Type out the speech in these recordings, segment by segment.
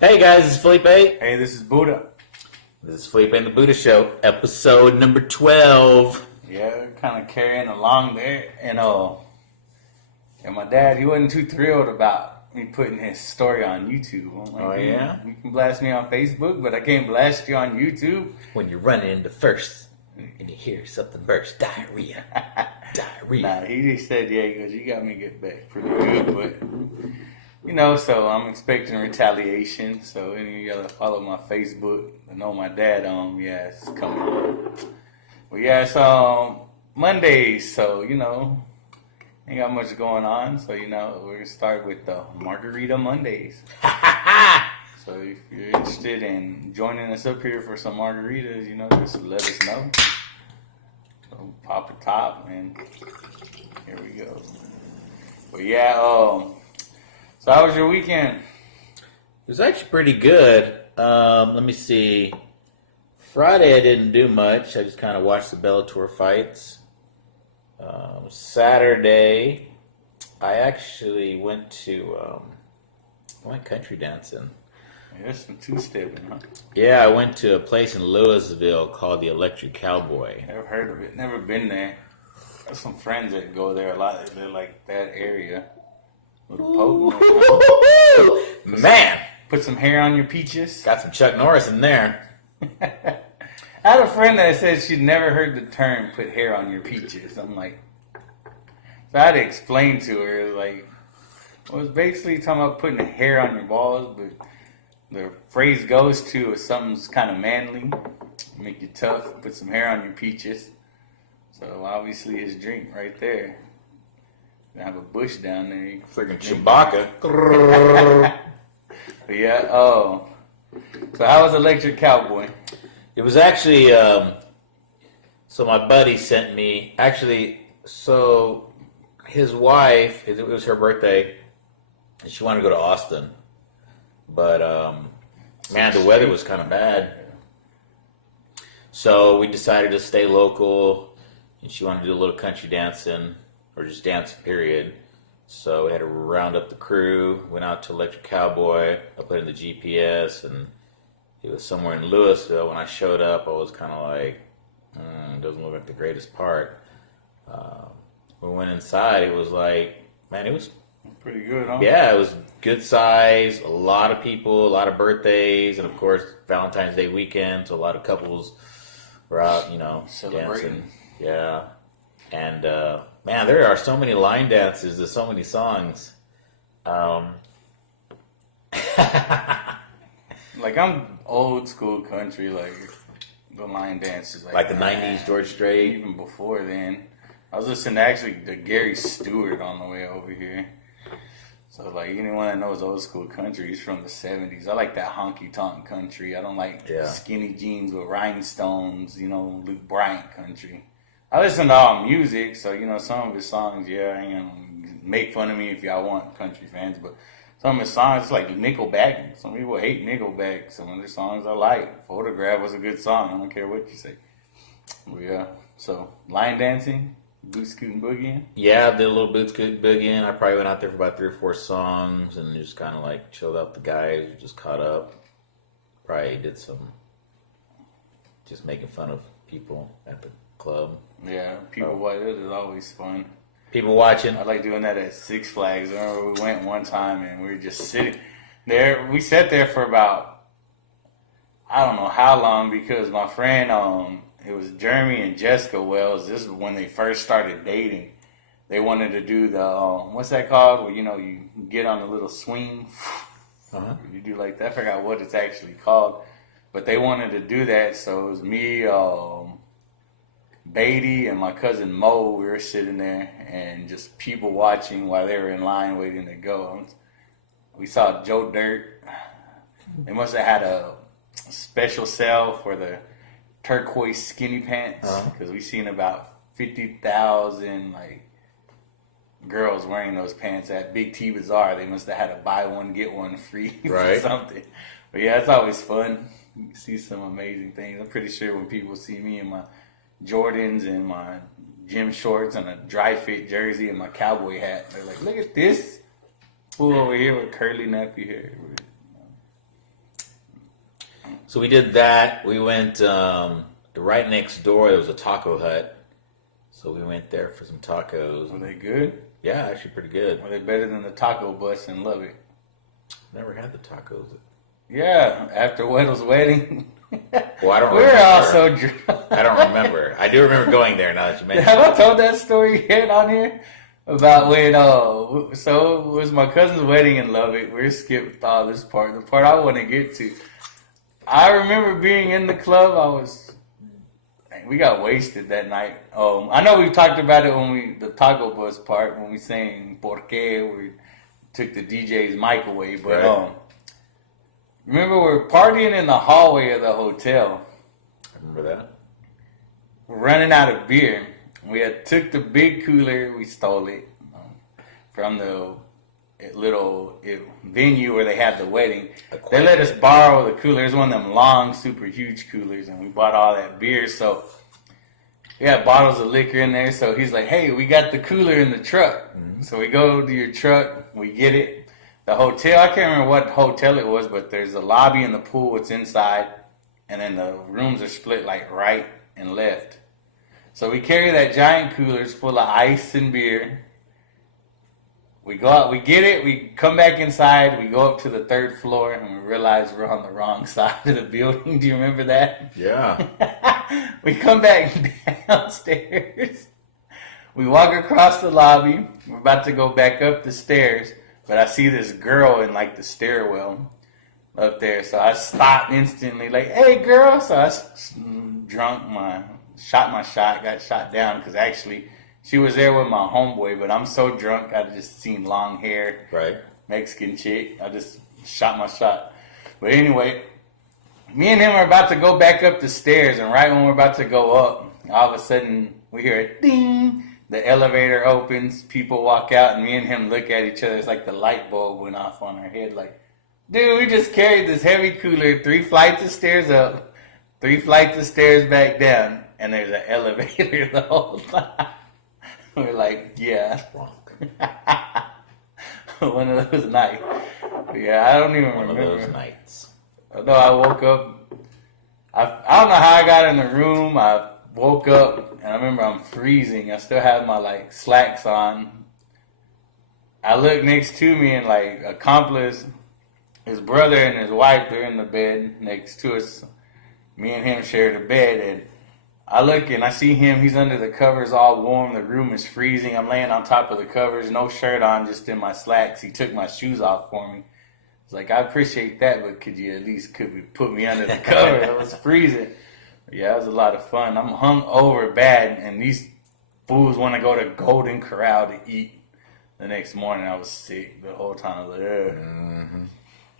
Hey guys, this is Felipe. Hey, this is Buddha. This is Felipe and the Buddha Show, episode number 12. Yeah, kind of carrying along there. And my dad, he wasn't too thrilled about me putting his story on YouTube. I'm like, Oh, yeah? You can blast me on Facebook, but I can't blast you on YouTube. When you're running into first and you hear something burst, diarrhea. Diarrhea. Nah, he just said, yeah, he goes, you got me get back pretty good, but, so I'm expecting retaliation. So any of y'all that follow my Facebook and know my dad, yeah, it's coming. Well, yeah, it's Mondays, so, ain't got much going on. So, we're going to start with the Margarita Mondays. So if you're interested in joining us up here for some margaritas, just let us know. So pop a top, and here we go. But yeah, so how was your weekend? It was actually pretty good. Let me see. Friday I didn't do much. I just kind of watched the Bellator fights. Saturday I actually went country dancing. There's some two-stepping, huh? Yeah, I went to a place in Louisville called the Electric Cowboy. Never heard of it. Never been there. Got some friends that go there a lot. They're like that area. Little poke. Man! Put some hair on your peaches. Got some Chuck Norris in there. I had a friend that said she'd never heard the term "put hair on your peaches." I'm like, so I had to explain to her, like, it was basically talking about putting hair on your balls, but the phrase goes to if something's kind of manly, make you tough, put some hair on your peaches. So obviously his drink right there. You have a bush down there. Freaking Chewbacca. But yeah, so how was Electric Cowboy? It was actually, so my buddy sent me, so his wife, it was her birthday, and she wanted to go to Austin. But, man, the weather was kind of bad. So we decided to stay local, and she wanted to do a little country dancing, or just dance, period. So we had to round up the crew, went out to Electric Cowboy. I put in the GPS, and it was somewhere in Louisville. When I showed up, I was kind of like, doesn't look like the greatest part. We went inside, it was like, man, it was pretty good, huh? Yeah, it was good size, a lot of people, a lot of birthdays, and of course, Valentine's Day weekend, so a lot of couples were out, celebrating. Dancing. Yeah. And, man, there are so many line dances, there's so many songs. Like, I'm old school country, like, the line dances. Like the 90s, George Strait. Even before then. I was listening to actually to Gary Stewart on the way over here. So, like, anyone that knows old school country is from the 70s. I like that honky-tonk country. I don't like skinny jeans with rhinestones, Luke Bryant country. I listen to all music, so, some of his songs, I ain't gonna make fun of me if y'all want country fans, but some of his songs, it's like Nickelback. Some people hate Nickelback. Some of their songs I like. Photograph was a good song. I don't care what you say. But yeah, so line dancing. Boot scooting boogieing? Yeah, I did a little boot scooting boogieing. I probably went out there for about 3 or 4 songs and just kind of like chilled out the guys, just caught up. Probably did some just making fun of people at the club. Yeah, people watching it is always fun. People watching. I like doing that at Six Flags. I remember we went one time and we were just sitting there. We sat there for about, I don't know how long, because my friend, it was Jeremy and Jessica Wells. This is when they first started dating. They wanted to do the, what's that called? Where, you get on the little swing. Uh-huh. You do like that. I forgot what it's actually called. But they wanted to do that. So it was me, Beatty, and my cousin Mo. We were sitting there and just people watching while they were in line waiting to go. We saw Joe Dirt. They must have had a special sale for the turquoise skinny pants, because we seen about 50,000 girls wearing those pants at Big T Bazaar. They must have had a buy one get one free or something. But yeah, it's always fun. You see some amazing things. I'm pretty sure when people see me in my Jordans and my gym shorts and a dry fit jersey and my cowboy hat, they're like, "Look at this fool over here with curly nappy hair." So we did that. We went right next door. There was a taco hut. So we went there for some tacos. Were they good? Yeah, actually pretty good. Were they better than the taco bus in Lubbock? Never had the tacos. Yeah, after Weddle's wedding. Well, I don't We were remember. all so drunk. I don't remember. I do remember going there now that you mentioned Have I it. told that story yet on here? About when, so it was my cousin's wedding in Lubbock. We're skipped all this part. The part I want to get to. I remember being in the club. We got wasted that night. I know we talked about it when the taco bus part, when we sang Por qué, we took the DJ's mic away. But, Right. remember we were partying in the hallway of the hotel. I remember that. We're running out of beer. We had took the big cooler. We stole it from the little venue where they had the wedding. They let us borrow the cooler. It was one of them long, super huge coolers, and we bought all that beer. So we had bottles of liquor in there. So he's like, "Hey, we got the cooler in the truck." Mm-hmm. So we go to your truck. We get it. The hotel, I can't remember what hotel it was, but there's a lobby and the pool. It's inside, and then the rooms are split like right and left. So we carry that giant coolers full of ice and beer. We go out, we get it, we come back inside, we go up to the third floor, and we realize we're on the wrong side of the building. Do you remember that? Yeah. We come back downstairs. We walk across the lobby. We're about to go back up the stairs, but I see this girl in like the stairwell up there. So I stop instantly, like, "Hey, girl." So I shot my shot, got shot down because actually she was there with my homeboy, but I'm so drunk I just seen long hair, Right. Mexican chick. I just shot my shot. But anyway, me and him are about to go back up the stairs, and right when we're about to go up, all of a sudden we hear a ding. The elevator opens, people walk out, and me and him look at each other. It's like the light bulb went off on our head. Like, dude, we just carried this heavy cooler 3 flights of stairs up, 3 flights of stairs back down, and there's an elevator the whole time. We're like, yeah. One of those nights. Yeah, I don't even remember. One of those nights. No, I woke up. I don't know how I got in the room. I woke up, and I remember I'm freezing. I still have my, slacks on. I look next to me, and, Accomplice, his brother and his wife, they're in the bed next to us. Me and him share the bed, and I look and I see him. He's under the covers, all warm. The room is freezing. I'm laying on top of the covers, no shirt on, just in my slacks. He took my shoes off for me. It's like, I appreciate that, but could you at least put me under the covers? I was freezing. Yeah, it was a lot of fun. I'm hung over bad, and these fools want to go to Golden Corral to eat. The next morning, I was sick the whole time. I was like, ugh. Mm-hmm.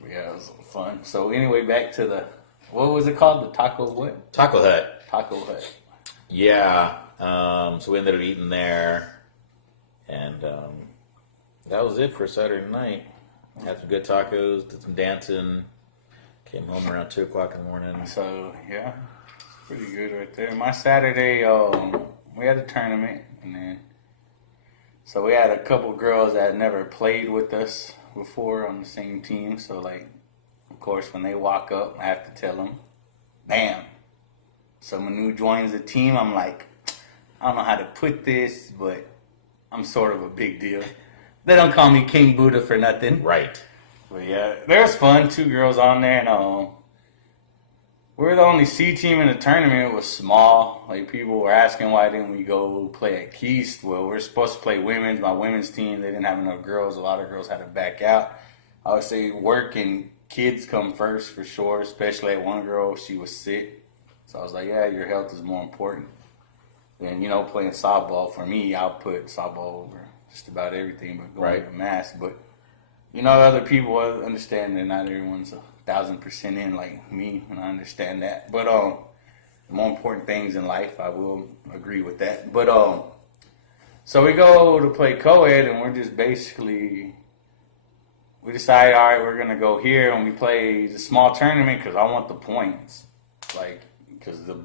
Yeah, it was fun. So anyway, back to what was it called? The taco what? Taco Hut. Taco Hut. Yeah. So we ended up eating there, and that was it for Saturday night. Had some good tacos, did some dancing, came home around 2 o'clock in the morning. So yeah, it's pretty good right there. My Saturday, we had a tournament, and then so we had a couple girls that had never played with us before on the same team. So of course, when they walk up, I have to tell them, bam. Someone new joins the team. I'm like, I don't know how to put this, but I'm sort of a big deal. They don't call me King Buddha for nothing. Right. But yeah, there was fun. 2 girls on there, and we were the only C team in the tournament. It was small. People were asking why didn't we go play at Keast. Well, we're supposed to play women's. My women's team, they didn't have enough girls. A lot of girls had to back out. I would say work and kids come first for sure, especially at one girl. She was sick. So I was like, yeah, your health is more important than, playing softball. For me, I'll put softball over just about everything but going to mass. But, other people understand that not everyone's 1,000% in like me, and I understand that. But the more important things in life, I will agree with that. But so we go to play co-ed, and we're just basically, we decide, all right, we're going to go here, and we play the small tournament because I want the points. Because the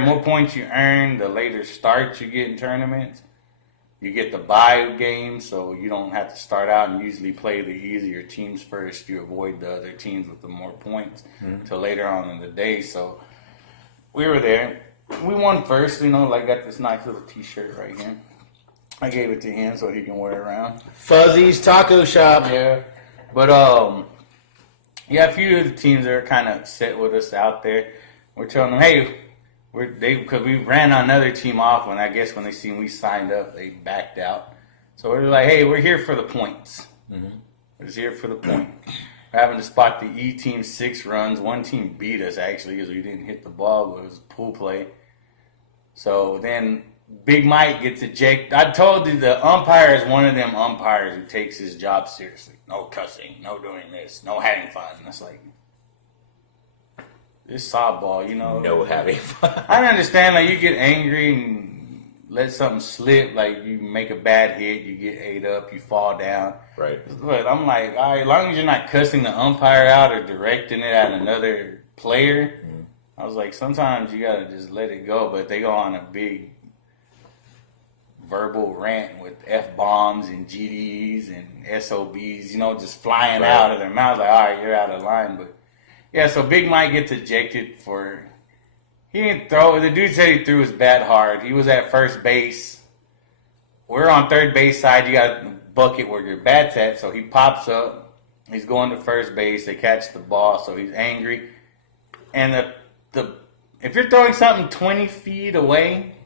more points you earn, the later start you get in tournaments. you get the bye game, so you don't have to start out and usually play the easier teams first. You avoid the other teams with the more points till later on in the day. So we were there. We won first, like got this nice little T-shirt right here. I gave it to him so he can wear it around. Fuzzy's Taco Shop. Yeah. But, a few of the teams that are kind of upset with us out there. We're telling them, hey, because we ran another team off, and I guess when they seen we signed up, they backed out. So we're like, hey, we're here for the points. We're just here for the point. We're having to spot the E team 6 runs. One team beat us, actually, because we didn't hit the ball, but it was a pool play. So then Big Mike gets ejected. I told you the umpire is one of them umpires who takes his job seriously. No cussing, no doing this, no having fun. That's like, this softball, No having fun. I understand, like, you get angry and let something slip, like you make a bad hit, you get ate up, you fall down. Right. But I'm like, all right, as long as you're not cussing the umpire out or directing it at another player, I was like, sometimes you got to just let it go. But they go on a big verbal rant with F-bombs and GDs and SOBs, just flying out of their mouths. Like, all right, you're out of line. But, yeah, so Big Mike gets ejected for... He didn't throw... The dude said he threw his bat hard. He was at first base. We're on third base side. You got a bucket where your bat's at. So he pops up. He's going to first base. They catch the ball, so he's angry. And if you're throwing something 20 feet away,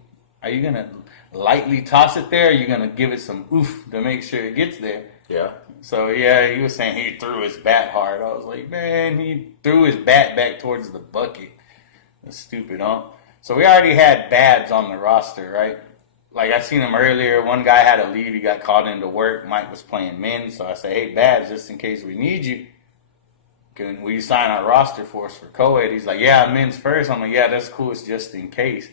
are you going to lightly toss it there? Or are you going to give it some oof to make sure it gets there? Yeah. So, yeah, he was saying he threw his bat hard. I was like, man, he threw his bat back towards the bucket. That's stupid, huh? So we already had Babs on the roster, right? Like, I seen him earlier. One guy had to leave. He got called into work. Mike was playing men. So I said, hey, Babs, just in case we need you, will you sign our roster for us for co-ed? He's like, yeah, men's first. I'm like, yeah, that's cool. It's just in case.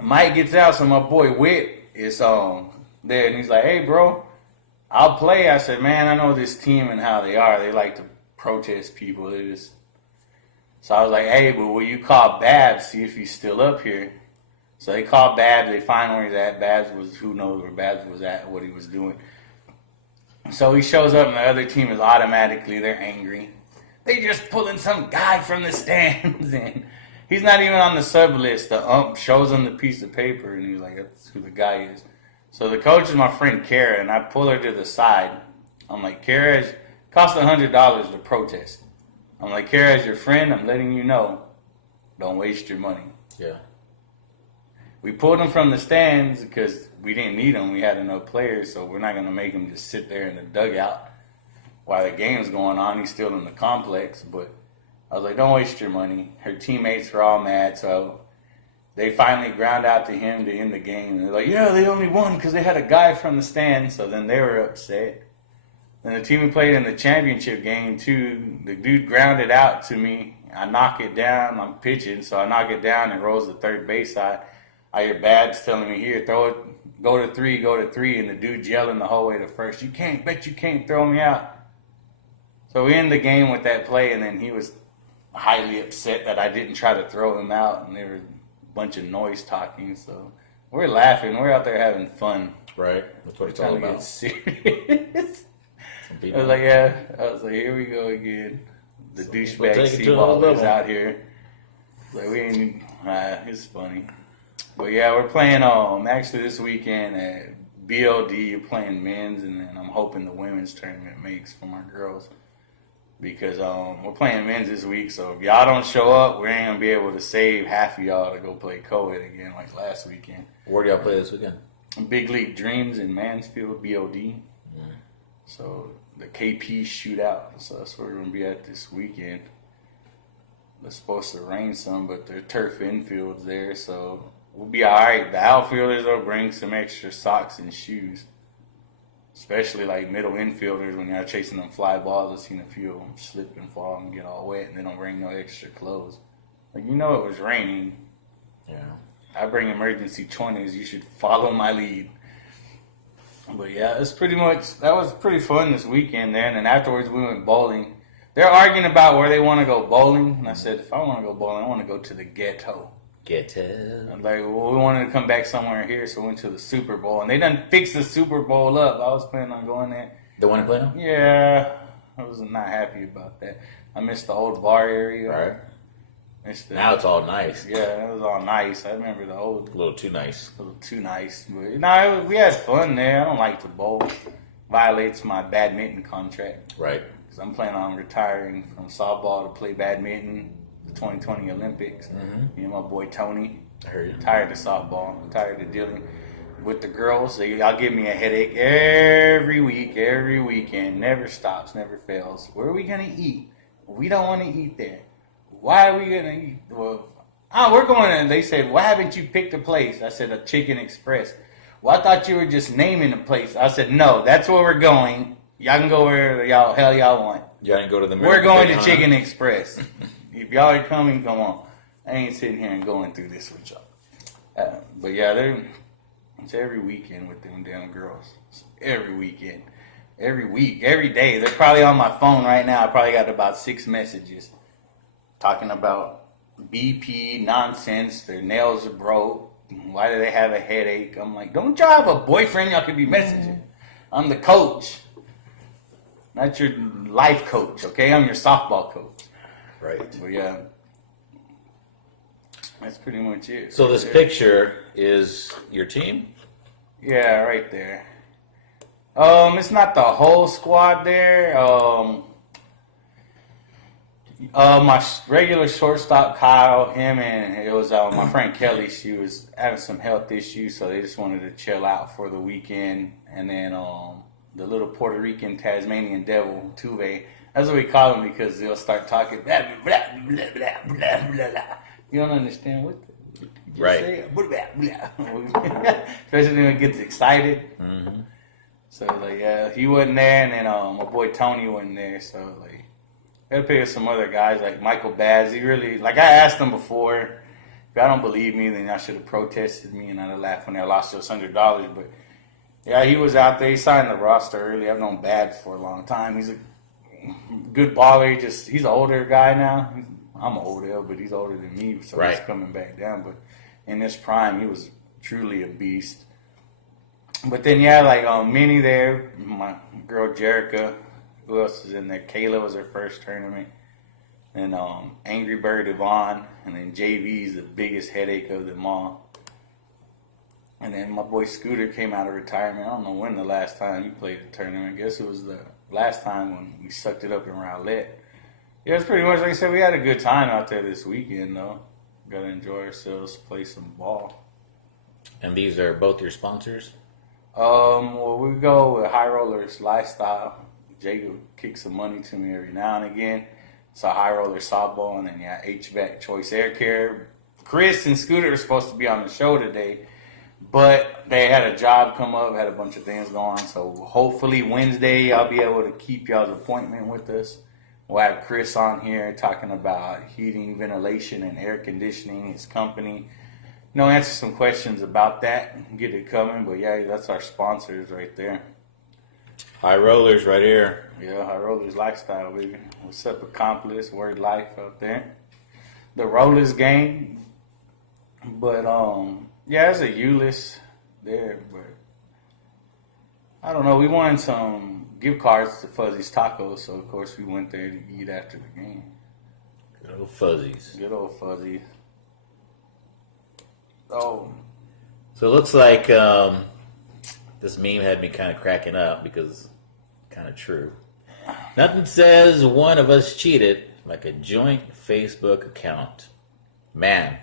Mike gets out, so my boy Whit is there. And he's like, hey, bro, I'll play. I said, man, I know this team and how they are. They like to protest people. So I was like, hey, but will you call Babs, see if he's still up here? So they called Babs. They find where he's at. Babs was, who knows where Babs was at, what he was doing. So he shows up, and the other team is automatically, they're angry. They just pulling some guy from the stands, and he's not even on the sub list. The ump shows him the piece of paper, and he's like, that's who the guy is. So the coach is my friend Kara, and I pull her to the side. I'm like, Kara, it costs $100 to protest. I'm like, Kara, as your friend, I'm letting you know, don't waste your money. Yeah. We pulled him from the stands because we didn't need him. We had enough players, so we're not going to make him just sit there in the dugout while the game's going on. He's still in the complex, but I was like, don't waste your money. Her teammates were all mad, so they finally ground out to him to end the game. And they're like, yeah, they only won because they had a guy from the stands, so then they were upset. Then the team we played in the championship game, too, the dude grounded out to me. I knock it down. I'm pitching, so I knock it down and rolls the third base side. I hear Babs telling me, here, throw it, go to three, and the dude yelling the whole way to first, you can't throw me out. So we end the game with that play, and then he was highly upset that I didn't try to throw him out, and there was a bunch of noise talking, so we're laughing. We're out there having fun. Right. That's what it's all about. Get serious. I was like, yeah. I was like, here we go again. The douchebag C-ball is out here. Like, we ain't, it's funny. But yeah, we're playing actually this weekend at BLD, playing men's, and then I'm hoping the women's tournament makes for my girls. Because we're playing men's this week, so if y'all don't show up, we ain't gonna be able to save half of y'all to go play co-ed again like last weekend. Where do y'all play this weekend? Big League Dreams in Mansfield, BLD. So the KP shootout, so that's where we're gonna be at this weekend. It's supposed to rain some, but the turf infield's there, so we'll be all right. The outfielders will bring some extra socks and shoes, especially like middle infielders when you're chasing them fly balls. I've seen a few of them slip and fall and get all wet, and they don't bring no extra clothes. Like, it was raining. Yeah. I bring emergency 20s. You should follow my lead. But yeah, it's pretty much, that was pretty fun this weekend there. And then afterwards we went bowling. They're arguing about where they want to go bowling. And I said, if I want to go bowling, I want to go to the ghetto. Ghetto. I'm like, well, we wanted to come back somewhere here, so we went to the Super Bowl, and they done fixed the Super Bowl up. I was planning on going there. The one in Plano? Yeah, I was not happy about that. I missed the old bar area. Right. Now it's all nice. Yeah, it was all nice. I remember the old. A little too nice. A little too nice. But no, we had fun there. I don't like to bowl. Violates my badminton contract. Right. Because I'm planning on retiring from softball to play badminton, the 2020 Olympics. Mm-hmm. Me and my boy Tony. I heard you. Tired of softball. Tired of dealing with the girls. Y'all give me a headache every week, every weekend. Never stops, never fails. Where are we going to eat? We don't want to eat there. Why are we going to eat? Well, we're going to, they said, why haven't you picked a place? I said, a Chicken Express. Well, I thought you were just naming a place. I said, no, that's where we're going. Y'all can go where y'all want. Y'all can go to the We're going to Chicken Express. If y'all are coming, come on. I ain't sitting here and going through this with y'all. But yeah, it's every weekend with them damn girls. It's every weekend. Every week, every day. They're probably on my phone right now. I probably got about 6 messages talking about BP nonsense. Their nails are broke. Why do they have a headache? I'm like, don't y'all have a boyfriend y'all could be messaging? I'm the coach. Not your life coach, okay? I'm your softball coach. Right. But yeah, that's pretty much it. So this picture is your team? Yeah, right there. It's not the whole squad there. My regular shortstop, Kyle, him, and it was my friend Kelly. She was having some health issues, so they just wanted to chill out for the weekend. And then the little Puerto Rican Tasmanian devil, Tuve, that's what we call him because they'll start talking blah, blah, blah, blah, blah, blah, blah, blah. You don't understand what did you right. say? Blah, blah, blah. Especially when he gets excited. Mm-hmm. So like, yeah, he wasn't there, and then my boy Tony wasn't there. So like, I had to pick up some other guys like Michael Baz. He really, like, I asked him before. If y'all don't believe me, then y'all should have protested me, and I'd have laughed when I lost those $100. But yeah, he was out there. He signed the roster early. I've known Baz for a long time. He's a good baller. He's an older guy now. I'm older, but he's older than me, so right. He's coming back down. But in his prime, he was truly a beast. But then, yeah, like Minnie there, my girl Jerica, who else is in there? Kayla was her first tournament. And Angry Bird Yvonne, and then JV's the biggest headache of them all. And then my boy Scooter came out of retirement. I don't know when the last time he played a tournament. I guess it was the last time when we sucked it up in Rowlett. Yeah, it's pretty much like I said. We had a good time out there this weekend, though. Got to enjoy ourselves, play some ball. And these are both your sponsors? Well, we go with High Rollers Lifestyle. Jacob kicks some money to me every now and again. It's a High Roller softball, and then HVAC Choice Air Care. Chris and Scooter are supposed to be on the show today, but they had a job come up, had a bunch of things going on. So hopefully Wednesday I'll be able to keep y'all's appointment with us. We'll have Chris on here talking about heating, ventilation, and air conditioning, his company. Answer some questions about that. Get it coming. But yeah, that's our sponsors right there. High Rollers right here. Yeah, High Rollers Lifestyle, baby. What's up, Accomplice, Word Life out there. The Rollers gang. But yeah, there's a U-list there, but I don't know. We wanted some gift cards to Fuzzy's Tacos, so of course we went there to eat after the game. Good old Fuzzies. Good old Fuzzy. Oh. So it looks like this meme had me kind of cracking up because it's kind of true. Nothing says one of us cheated like a joint Facebook account. Man,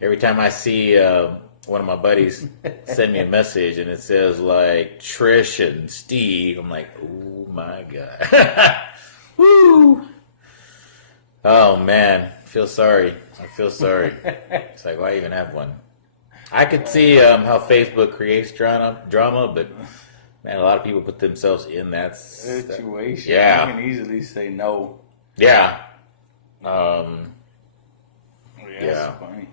every time I see one of my buddies send me a message and it says like Trish and Steve, I'm like, oh my God. Woo! Oh man, I feel sorry. It's like, why even have one? I could see how Facebook creates drama, but man, a lot of people put themselves in that situation. Yeah. You can easily say no. Yeah. Yeah. That's funny.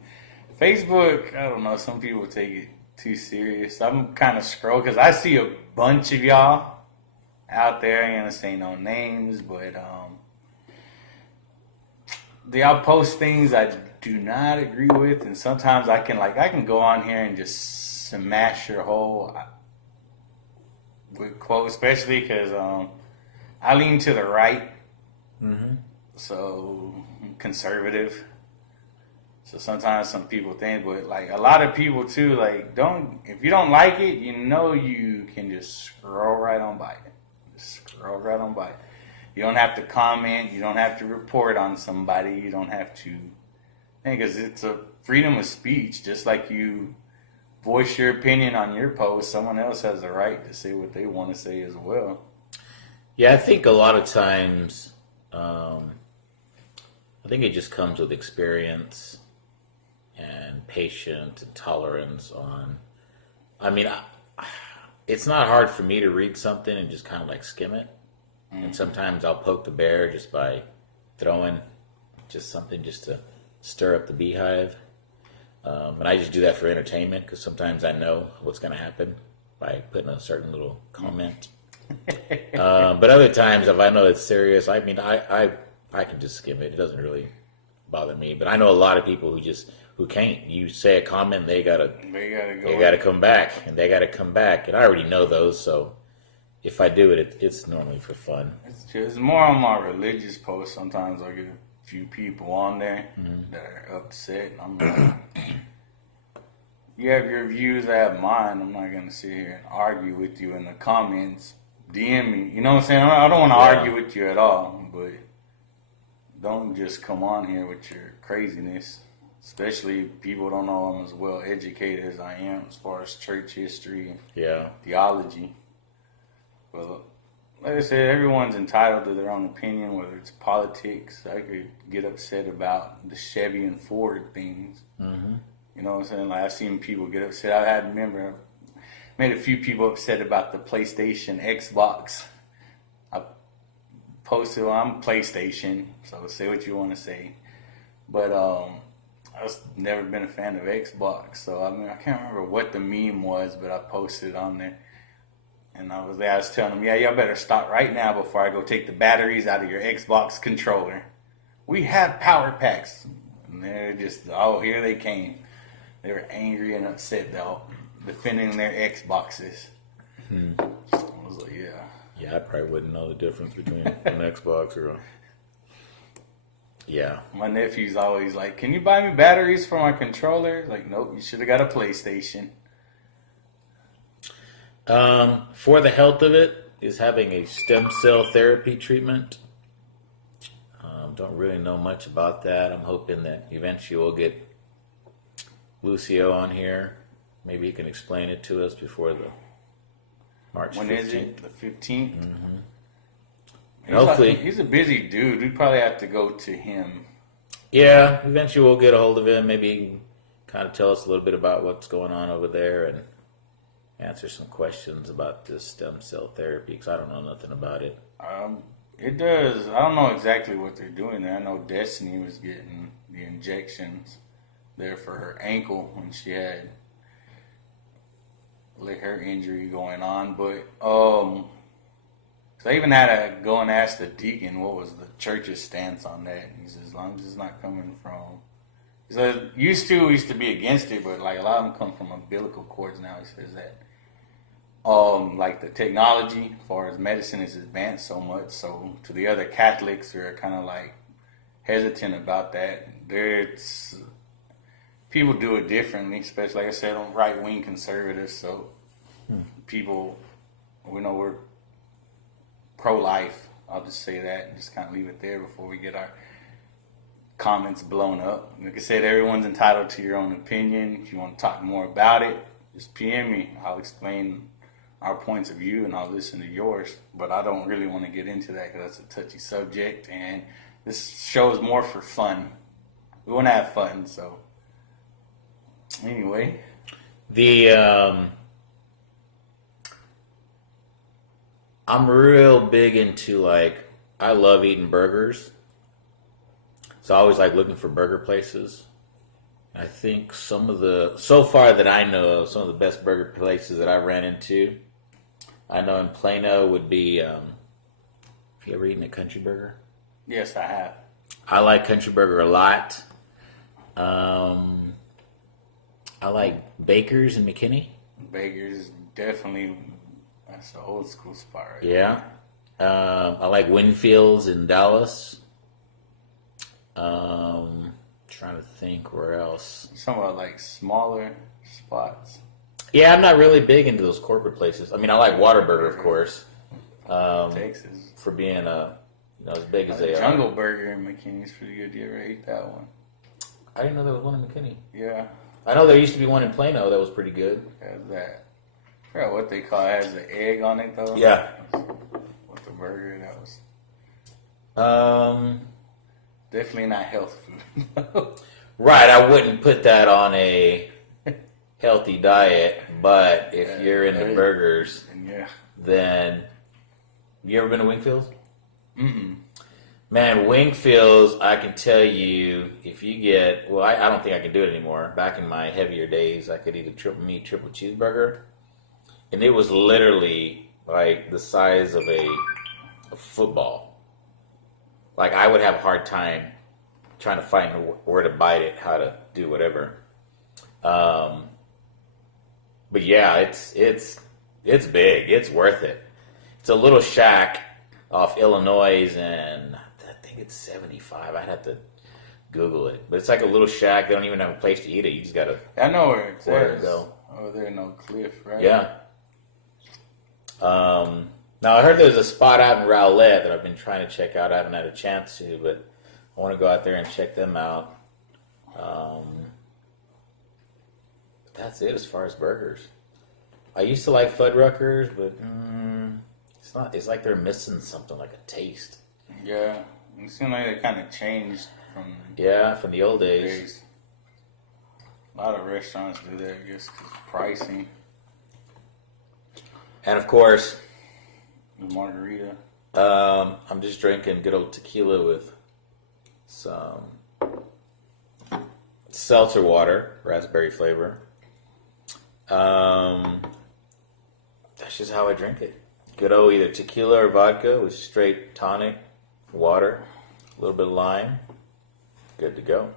Facebook, I don't know. Some people take it too serious. I'm kind of scroll because I see a bunch of y'all out there. I ain't gonna say no names, but y'all post things I do not agree with, and sometimes I can go on here and just smash your whole with quote, especially because I lean to the right, so I'm conservative. So sometimes some people think, but like a lot of people too, like if you don't like it, you can just scroll right on by it. Just scroll right on by it. You don't have to comment. You don't have to report on somebody. You don't have to, because it's a freedom of speech. Just like you voice your opinion on your post, someone else has the right to say what they want to say as well. Yeah, I think a lot of times, I think it just comes with experience and patience and tolerance on. I mean, it's not hard for me to read something and just kind of like skim it. And sometimes I'll poke the bear just by throwing just something just to stir up the beehive. And I just do that for entertainment because sometimes I know what's going to happen by putting a certain little comment. But other times, if I know it's serious, I mean, I can just skim it. It doesn't really bother me. But I know a lot of people who can't. You say a comment, they gotta come back, and they gotta come back. And I already know those, so if I do it, it's normally for fun. It's more on my religious posts. Sometimes I get a few people on there that are upset. I'm like, you have your views, I have mine. I'm not gonna sit here and argue with you in the comments. DM me. You know what I'm saying? I don't want to argue with you at all, but don't just come on here with your craziness. Especially people don't know I'm as well educated as I am as far as church history and theology. Well, like I said, everyone's entitled to their own opinion, whether it's politics. I could get upset about the Chevy and Ford things. You know what I'm saying? Like, I've seen people get upset. I made a few people upset about the PlayStation, Xbox. I posted, I'm PlayStation, so say what you want to say. But I've never been a fan of Xbox, so I mean, I can't remember what the meme was, but I posted it on there. And I was telling them, y'all better stop right now before I go take the batteries out of your Xbox controller. We have power packs. And they're just, here they came. They were angry and upset, though, defending their Xboxes. I was like, yeah. Yeah, I probably wouldn't know the difference between an Xbox or a... Yeah. My nephew's always like, can you buy me batteries for my controller? Like, nope, you should have got a PlayStation. For the health of it, is having a stem cell therapy treatment. Don't really know much about that. I'm hoping that eventually we'll get Lucio on here. Maybe he can explain it to us before the March 15th. When is it? The 15th? Hopefully. He's a busy dude. We probably have to go to him. Yeah, eventually we'll get a hold of him. Maybe he can kind of tell us a little bit about what's going on over there and answer some questions about this stem cell therapy because I don't know nothing about it. It does. I don't know exactly what they're doing there. I know Destiny was getting the injections there for her ankle when she had her injury going on. But I even had to go and ask the deacon what was the church's stance on that. And he says, as long as it's not coming from... He said, used to be against it, but like a lot of them come from umbilical cords now. He says that. Like the technology, as far as medicine, is advanced so much. So to the other Catholics who are kind of like hesitant about that, people do it differently, especially, like I said, on right-wing conservatives. So people, we know we're pro-life. I'll just say that and just kind of leave it there before we get our comments blown up. Like I said, everyone's entitled to your own opinion. If you want to talk more about it, just PM me. I'll explain our points of view and I'll listen to yours. But I don't really want to get into that because that's a touchy subject. And this show is more for fun. We want to have fun, so... Anyway. I'm real big into, I love eating burgers. So I always like looking for burger places. I think so far that I know of, some of the best burger places that I ran into, I know in Plano would be, have you ever eaten a Country Burger? Yes, I have. I like Country Burger a lot. I like Baker's in McKinney. Baker's definitely, that's an old school spot right Yeah. I like Winfield's in Dallas. Trying to think where else. there. Some of like smaller spots. Yeah, I'm not really big into those corporate places. I mean, I like Whataburger, of course, Texas. for being as big as they Jungle are. Burger in McKinney's pretty good. You ever ate that one? I didn't know there was one in McKinney. Yeah. I know there used to be one in Plano that was pretty good. Has that. I forgot what they call it. It has the egg on it though. Yeah. With the burger, that was Um, definitely not health food. right, I wouldn't put that on a healthy diet, but if Yeah, you're into right. burgers, And yeah. then you ever been to Wingfield's? Mm-mm. Man, Wingfield's, I can tell you, if you get, well, I don't think I can do it anymore. Back in my heavier days, I could eat a triple meat, triple cheeseburger. And it was literally like the size of a football. Like I would have a hard time trying to find where to bite it, how to do whatever. But yeah, it's big. It's worth it. It's a little shack off Illinois, and I think it's 75. I'd have to Google it, but it's like a little shack. They don't even have a place to eat it. You just gotta. I know where it's Where to at. go. Over there in Oak Cliff, right? Yeah. Now I heard there's a spot out in Rowlett that I've been trying to check out. I haven't had a chance to, but I want to go out there and check them out. But that's it as far as burgers. I used to like Fuddruckers, but it's not. It's like they're missing something, like a taste. Yeah. It seemed like they kind of changed from Yeah, from the old days. days. A lot of restaurants do that, I guess, 'cause pricing, And of course, the margarita. I'm just drinking good old tequila with some seltzer water, raspberry flavor. That's just how I drink it. Good old either tequila or vodka with straight tonic, water, a little bit of lime. Good to go.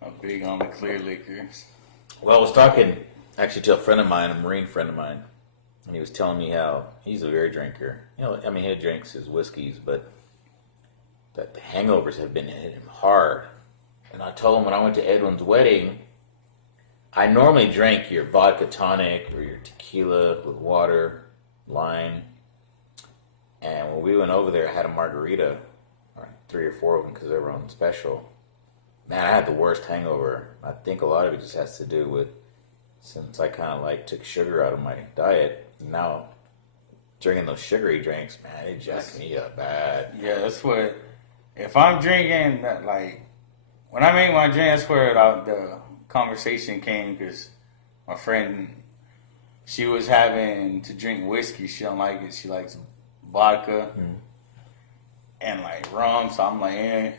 I'm big on the clear liquors. Well, I was talking actually to a friend of mine, a Marine friend of mine, and he was telling me how he's a beer drinker. You know, I mean, he drinks his whiskeys, but that the hangovers have been hitting him hard. And I told him when I went to Edwin's wedding, I normally drink your vodka tonic or your tequila with water, lime. And when we went over there, I had a margarita, or 3 or 4 of them because they were on special. Man, I had the worst hangover. I think a lot of it just has to do with, since I kind of like took sugar out of my diet, now drinking those sugary drinks, man, it jacked me up bad. Yeah, that's what. If I'm drinking, that like when I make my drink, that's where the conversation came because my friend, she was having to drink whiskey. She don't like it. She likes vodka and like rum. So I'm like, eh.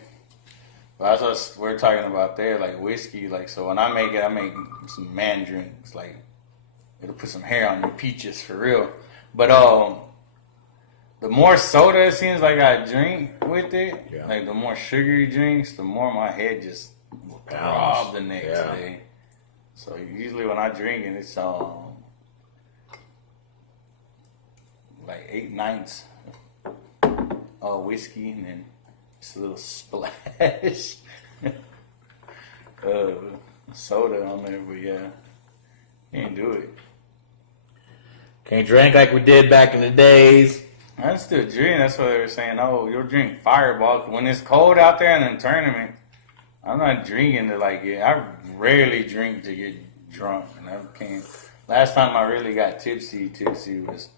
But that's what we're talking about there, like whiskey. Like so, when I make it, I make some man drinks. Like it'll put some hair on your peaches for real. But the more soda it seems like I drink with it, Yeah. like the more sugary drinks, the more my head just will throb the next day. So usually when I drink it, it's like 8 nights whiskey and then just a little splash soda on there. But yeah, can't do it. Can't drink like we did back in the days. I still drink. That's why they were saying, oh, you'll drink Fireball. When it's cold out there in the tournament, I'm not drinking to like it. I rarely drink to get drunk. And I can't. Last time I really got tipsy was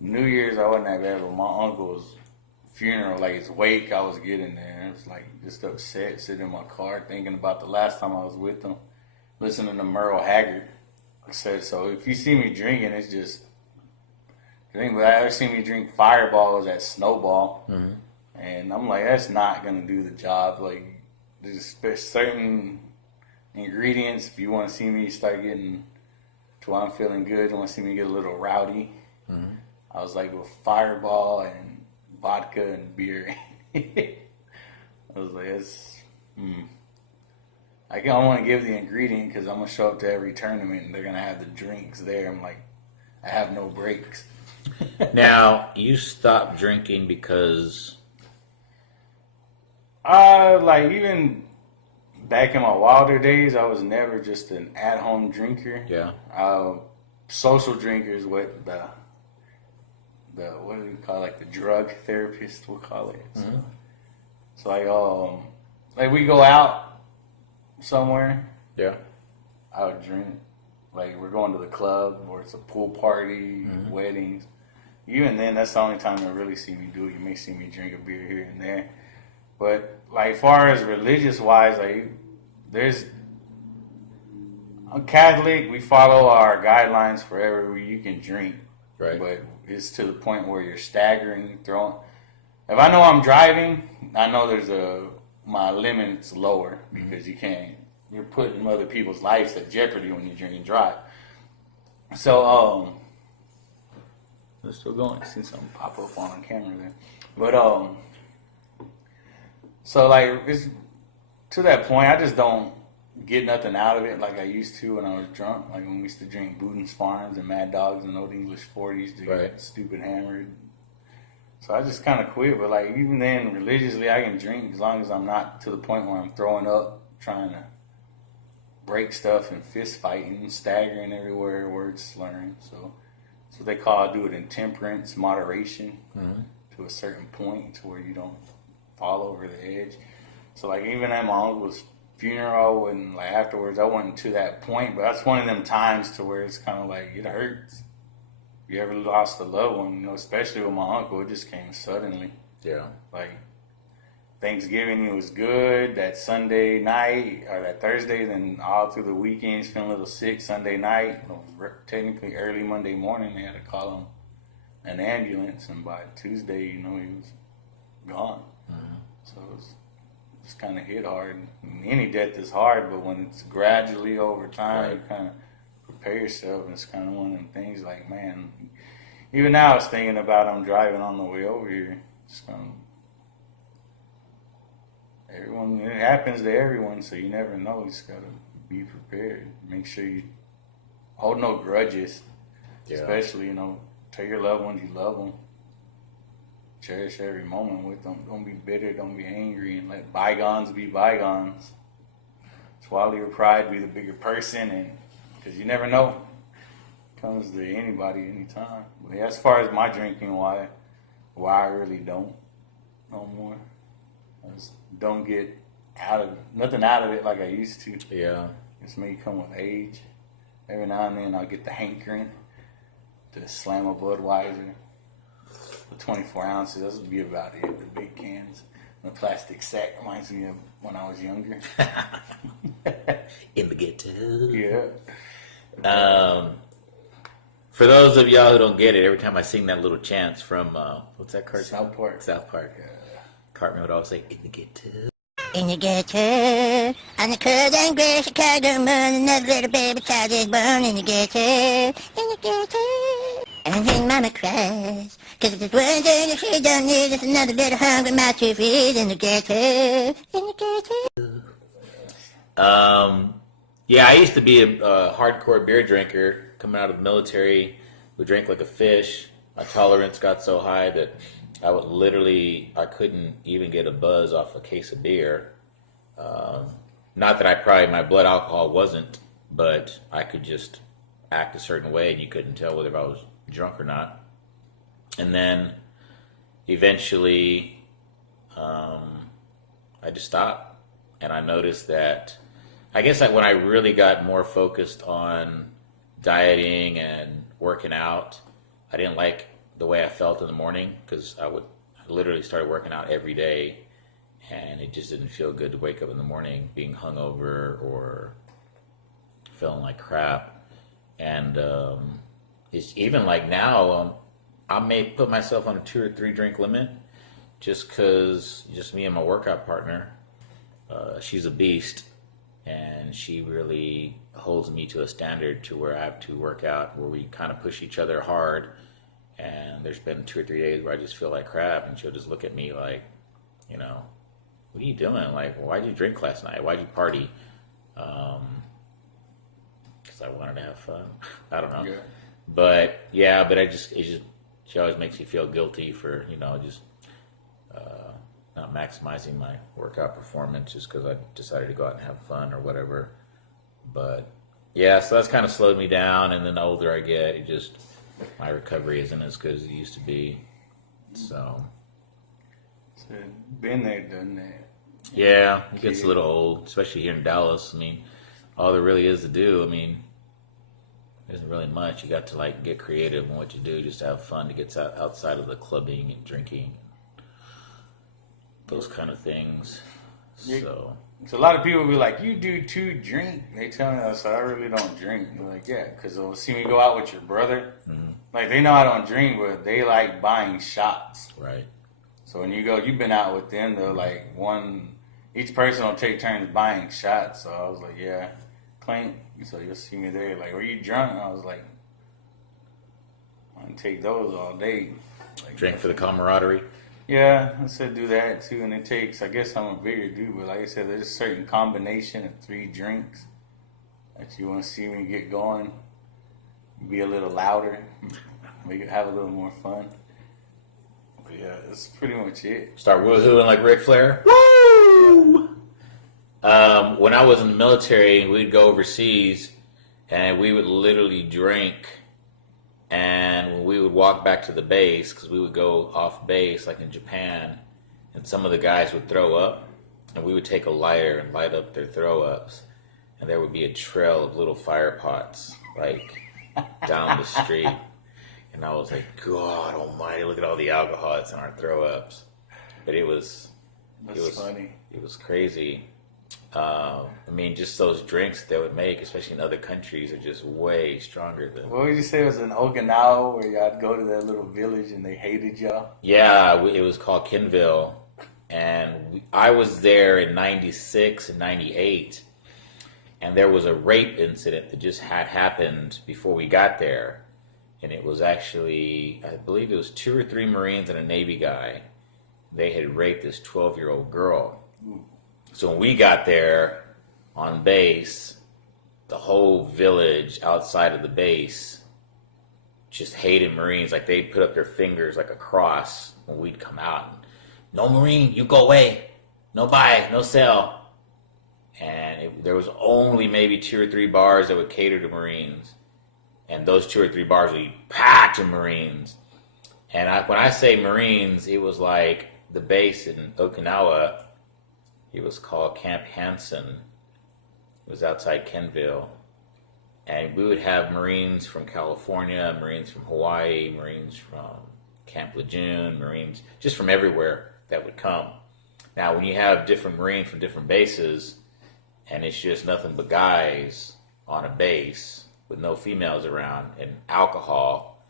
New Year's. I wasn't that bad, but my uncle's funeral, like his wake, I was getting there. It was like just upset, sitting in my car thinking about the last time I was with him, listening to Merle Haggard. I said, so if you see me drinking, it's just drink. But I ever see me drink Fireballs at Snowball, and I'm like, that's not gonna do the job. Like, there's certain ingredients. If you want to see me start getting to where I'm feeling good, you want to see me get a little rowdy. I was like with Fireball and vodka and beer. I was like, I don't want to give the ingredient because I'm going to show up to every tournament and they're going to have the drinks there. I'm like, I have no breaks. Now, you stopped drinking because... Like even back in my wilder days, I was never just an at-home drinker. Yeah. Social drinker is what the what do we call it? Like the drug therapist will call it. Mm-hmm. So like we go out somewhere. Yeah. I would drink. Like we're going to the club or it's a pool party, weddings. Even then, that's the only time you'll really see me do it. You may see me drink a beer here and there. But like far as religious wise, like I'm Catholic. We follow our guidelines for wherever you can drink. Right. But it's to the point where you're staggering, throwing. If I know I'm driving, I know my limit's lower because you're putting other people's lives at jeopardy when you drink and drive. So, it's still going. I seen something pop up on camera there. But, so like, it's to that point, I just don't get nothing out of it like I used to when I was drunk. Like when we used to drink Booden's Farms and Mad Dogs and Old English 40s to get stupid hammered. So I just kind of quit. But like even then, religiously, I can drink as long as I'm not to the point where I'm throwing up, trying to break stuff and fist fighting, staggering everywhere, words slurring. So that's what they call do it in temperance, moderation to a certain point to where you don't fall over the edge. So like even at my uncle's funeral and like afterwards, I wasn't to that point, but that's one of them times to where it's kind of like it hurts. You ever lost a loved one, especially with my uncle, it just came suddenly. Yeah. Like Thanksgiving, it was good. That Sunday night or that Thursday, then all through the weekends, feeling a little sick. Sunday night, technically early Monday morning, they had to call him an ambulance, and by Tuesday, he was gone. So it was just kind of hit hard. Any death is hard, but when it's gradually over time, you kind of prepare yourself, and it's kind of one of them things like, man, even now I was thinking about I'm driving on the way over here. It's everyone, it happens to everyone, so you never know. You just got to be prepared. Make sure you hold no grudges, especially, tell your loved ones you love them. Cherish every moment with them. Don't be bitter. Don't be angry. And let bygones be bygones. Swallow your pride. Be the bigger person. And because you never know. It comes to anybody anytime. But as far as my drinking, why I really don't no more. I just don't get nothing out of it like I used to. Yeah. It's may come with age. Every now and then I'll get the hankering to slam a Budweiser. The 24 ounces, this would be about it. The big cans. The plastic sack reminds me of when I was younger. In the ghetto. Yeah. For those of y'all who don't get it, every time I sing that little chant from, what's that cartoon? South Park. South Park. Cartman would always say, in the ghetto. In the ghetto, on the cold and gray Chicago moon, another little baby child is born in the ghetto, and then mama cries, 'cause if there's one thing that she don't need, it's another little hungry mouth to feed in the ghetto, Yeah, I used to be a hardcore beer drinker coming out of the military who drank like a fish. My tolerance got so high that I couldn't even get a buzz off a case of beer. Not that my blood alcohol wasn't, but I could just act a certain way and you couldn't tell whether I was drunk or not. And then eventually, I just stopped. And I noticed that, I guess like when I really got more focused on dieting and working out, I didn't like the way I felt in the morning because I literally started working out every day and it just didn't feel good to wake up in the morning being hungover or feeling like crap. And it's even like now, I may put myself on a 2 or 3 drink limit just because just me and my workout partner, she's a beast and she really holds me to a standard to where I have to work out where we kind of push each other hard. And there's been 2 or 3 days where I just feel like crap and she'll just look at me like, what are you doing? Like, why'd you drink last night? Why'd you party? Because I wanted to have fun. I don't know. Yeah. But she always makes you feel guilty for, just not maximizing my workout performance just because I decided to go out and have fun or whatever. But yeah, so that's kind of slowed me down. And then the older I get, my recovery isn't as good as it used to be. So been there, done that. yeah, it gets a little old, especially here in Dallas. I mean, all there really is to do, there isn't really much. You got to like get creative in what you do just to have fun, to get outside of the clubbing and drinking, those kind of things. So a lot of people be like, you do too, drink. They tell me, so I really don't drink. They're like, yeah, because they'll see me go out with your brother. Mm-hmm. Like, they know I don't drink, but they like buying shots. Right. So when you've been out with them, they're like each person will take turns buying shots. So I was like, yeah, clink. So you'll see me there. Like, were you drunk? And I was like, I can take those all day. Like, drink for the camaraderie. Yeah, I said do that too. And it takes, I guess I'm a bigger dude, but like I said, there's a certain combination of 3 drinks that you want to see me get going. Be a little louder. Make it have a little more fun. But yeah, that's pretty much it. Start woohooing like Ric Flair. Woo! When I was in the military, we'd go overseas, and we would literally drink. And when we would walk back to the base, because we would go off base, like in Japan, and some of the guys would throw up, and we would take a lighter and light up their throw ups, and there would be a trail of little fire pots, like down the street. And I was like, God almighty, look at all the alcohol that's in our throw ups. But it was funny. It was crazy. Just those drinks they would make, especially in other countries, are just way stronger than. What would you say it was in Okinawa, where y'all go to that little village and they hated y'all? Yeah, it was called Kenville, and I was there in '96 and '98, and there was a rape incident that just had happened before we got there, and it was actually, I believe it was 2 or 3 Marines and a Navy guy. They had raped this 12-year-old girl. So when we got there on base, the whole village outside of the base just hated Marines. Like, they put up their fingers like a cross when we'd come out. No Marine, you go away. No buy, no sell. And there was only maybe 2 or 3 bars that would cater to Marines. And those 2 or 3 bars would be packed with Marines. And when I say Marines, it was like the base in Okinawa. It was called Camp Hansen. It was outside Kenville. And we would have Marines from California, Marines from Hawaii, Marines from Camp Lejeune, Marines just from everywhere that would come. Now, when you have different Marines from different bases, and it's just nothing but guys on a base with no females around and alcohol,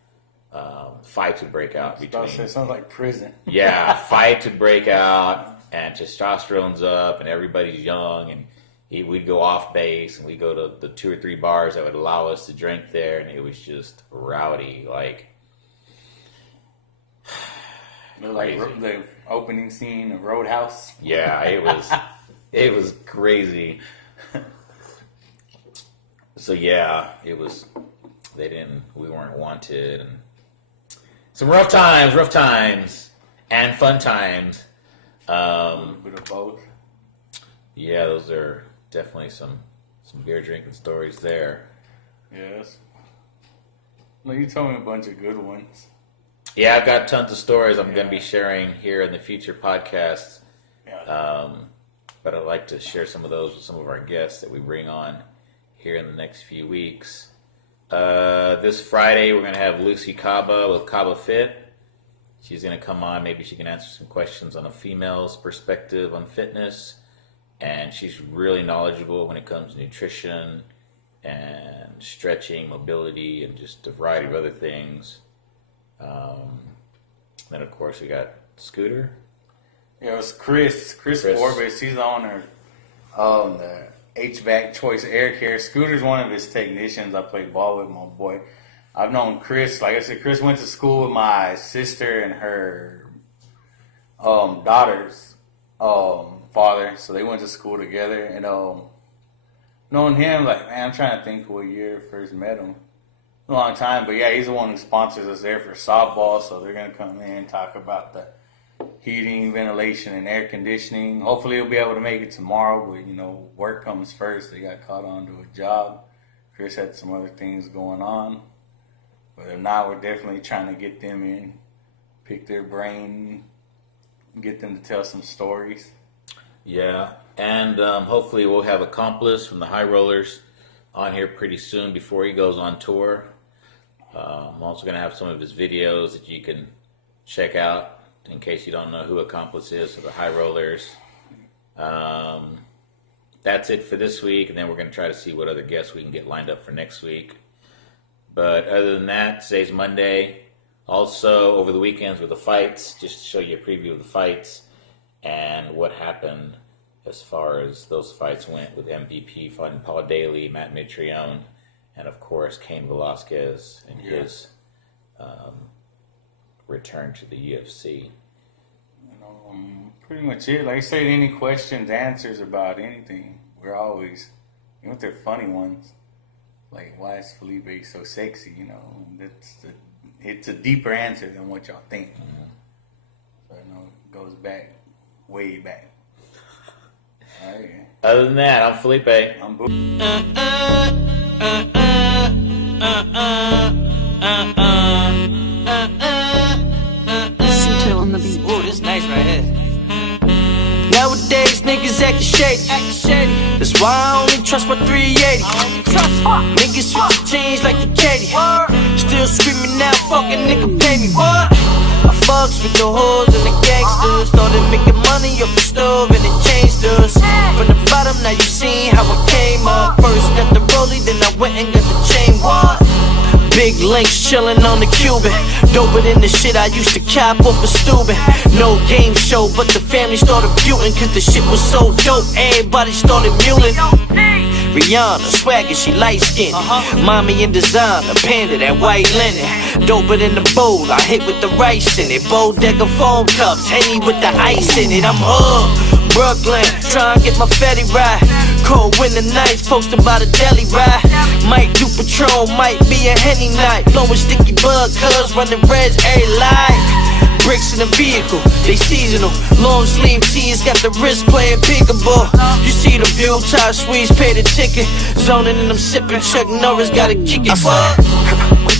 fights would break out between. It sounds like prison. Yeah, fights would break out. And testosterone's up, and everybody's young, and we'd go off base, and we'd go to the 2 or 3 bars that would allow us to drink there, and it was just rowdy, like the opening scene of Roadhouse. Yeah, it was crazy. So yeah, we weren't wanted, and some rough times, and fun times. A bit of both. Yeah, those are definitely some beer drinking stories there. Yes. No, you told me a bunch of good ones. Yeah, I've got tons of stories I'm going to be sharing here in the future podcasts. Yeah. But I'd like to share some of those with some of our guests that we bring on here in the next few weeks. This Friday, we're going to have Lucy Caba with Caba Fit. She's going to come on. Maybe she can answer some questions on a female's perspective on fitness. And she's really knowledgeable when it comes to nutrition and stretching, mobility, and just a variety of other things. Then, of course, we got Scooter. Yeah, it was Chris Forbes. He's the owner of the HVAC Choice Air Care. Scooter's one of his technicians. I play ball with my boy. I've known Chris. Like I said, Chris went to school with my sister and her daughter's father. father. So they went to school together. And knowing him, like, man, I'm trying to think what year I first met him. A long time, but yeah, he's the one who sponsors us there for softball. So they're gonna come in and talk about the heating, ventilation, and air conditioning. Hopefully, he'll be able to make it tomorrow. But work comes first. They got caught on to a job. Chris had some other things going on, but if not, we're definitely trying to get them in, pick their brain, get them to tell some stories. Yeah, and hopefully we'll have Accomplice from the High Rollers on here pretty soon before he goes on tour. I'm also going to have some of his videos that you can check out in case you don't know who Accomplice is or the High Rollers. That's it for this week, and then we're going to try to see what other guests we can get lined up for next week. But other than that, today's Monday. Also, over the weekends with the fights, just to show you a preview of the fights and what happened as far as those fights went with MVP fighting Paul Daly, Matt Mitrione, and of course Cain Velasquez and his return to the UFC. Pretty much it. Like I said, any questions, answers about anything, we're always, if they're funny ones, like why is Felipe so sexy? It's a deeper answer than what y'all think. So it goes back, way back. All right. Other than that, I'm Felipe. I'm Cito on the beat. Ooh, this nice right here. Nowadays, niggas acting shady. That's why I only trust my 380. Niggas switch change like the Katie. Still screaming now, fucking nigga pay me. What? I fucks with the hoes and the gangsters. Started making money off the stove and it changed us. From the bottom, now you seen how I came up. First got the rollie, then I went and got the chain. What? Big links chillin' on the Cuban. Doper than the shit I used to cap off of Steuben. No game show, but the family started feuding. Cause the shit was so dope, everybody started muling. Rihanna, swagger, she light skinned. Mommy in designer, panda, that white linen. Doper than the bowl, I hit with the rice in it. Bodega foam cups, Henny with the ice in it. I'm Brooklyn, tryna get my Fetty right. Cold winter nights, posted by the deli ride. Might do Patron, might be a Henny night. Blowing sticky bug, cuz running reds every light. Bricks in the vehicle, they seasonal. Long sleeve tees, got the wrist playing peekaboo. You see the view, tie squeeze, pay the ticket. Zoning and I'm sipping, Chuck Norris gotta kick it.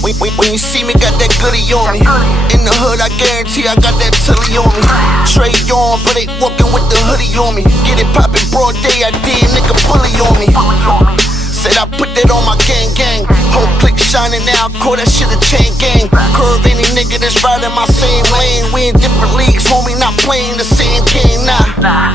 When you see me, got that goodie on me. In the hood, I guarantee I got that tilly on me. Trade on, but ain't walking with the hoodie on me. Get it poppin' broad day, I did, nigga bully on me. Said I put that on my gang. Whole clique shining now, call that shit a chain gang. Curve any nigga that's riding my same lane. We in different leagues, homie, not playing the same game, nah.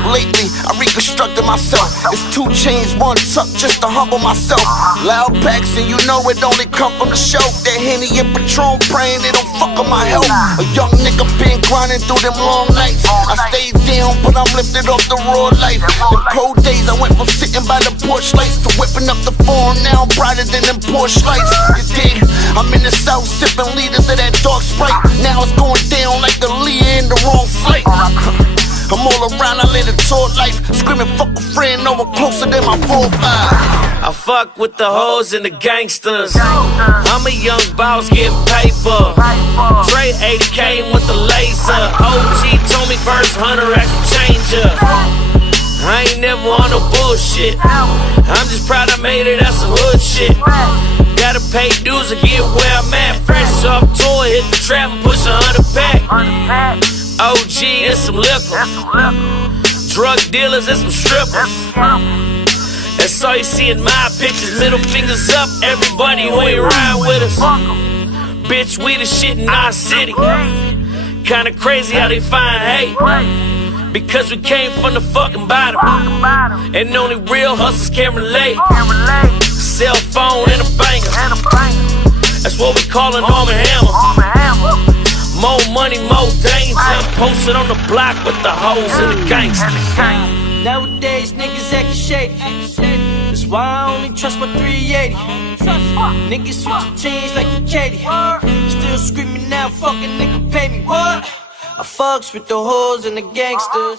Lately, I reconstructed myself. It's 2 chains, 1 tuck, just to humble myself. Loud packs, and you know it only come from the shelf. That Henny and Patron praying they don't fuck on my health. A young nigga been grinding through them long nights. I stayed down, but I'm lifted off the raw life. Them cold days, I went from sitting by the porch lights to whipping up the phone. Now I'm brighter than them Porsche lights. You dig? I'm in the south sipping liters of that dark Sprite. Now it's going down like the Leah in the wrong flight. I'm all around, I live a tall life. Screaming fuck a friend, no one closer than my 4-5. I fuck with the hoes and the gangsters. I'm a young boss getting paper. Trey 80K with the laser. OG told me first 100 X changer. I ain't never on no bullshit. I'm just proud I made it, that's some hood shit. Gotta pay dues to get where I'm at. Fresh off tour, hit the trap and push 100 pack. OG and some liquor. Drug dealers and some strippers. That's all you see in my pictures. Middle fingers up, everybody who ain't ride with us. Bitch, we the shit in our city. Kinda crazy how they find hate. Because we came from the fucking bottom. And only real hustlers can relate. Cell phone and a banger. That's what we call an arm and hammer. More money, more danger. Posted on the block with the hoes and the gangsters. Nowadays, niggas acting shady. That's why I only trust my 380. Niggas switch change like the Katie. Still screaming now, fucking nigga pay me. What? I fucks with the hoes and the gangsters.